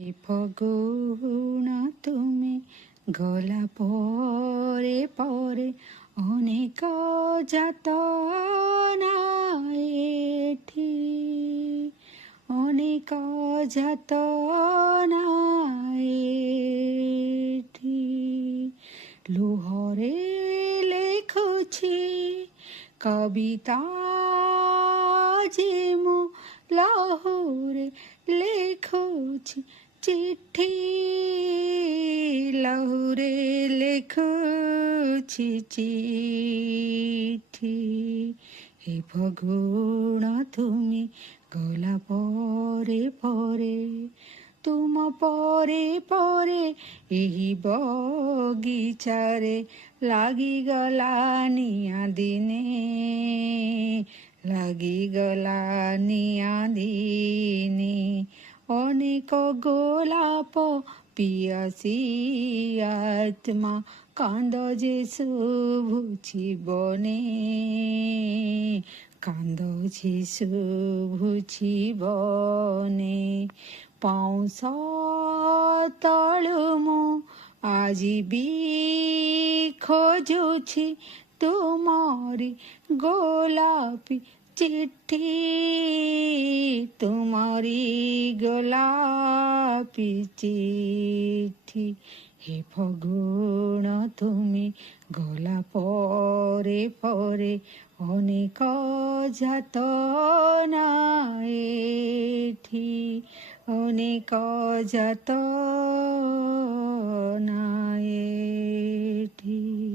এ ফগুনা তুমি গলা পরে পরে অনেক যাতনা এঠি অনেক যাতনা এঠি লুহরে লেখুছি কবিতা যে ମୁଁ ଲହୁରେ ଲେଖୁଛି ଚିଠି ଲହୁରେ ଲେଖୁଛି ଚିଠି ହେ ଫଗୁଣ ତୁମେ ଗଲା ପରେ ପରେ ତୁମ ପରେ ପରେ ଏହି ବଗିଚାରେ ଲାଗିଗଲା ନିଆଁ ଦିନେ ଲାଗିଗଲା ନିଆଁ ଦିନେ ଅନେକ ଗୋଲାପ ପିଆସି ଆତ୍ମା କାନ୍ଦ ଯେ ଶୁଭୁଛି ବନେ କାନ୍ଦ ଯେ ଶୁଭୁଛି ବନେ ପାଉଁଶ ତଳୁ ମୁଁ ଆଜି ବି ଖୋଜୁଛି ତୁମରି ଗୋଲାପୀ ଚିଠି ତୁମରି ଗୋଲାପୀ ଚିଠି ହେ ଫଗୁଣ ତୁମେ ଗଲା ପରେ ପରେ ଅନେକ ଯାତନା ଏଠି ଅନେକ ଯାତନା ଏଠି।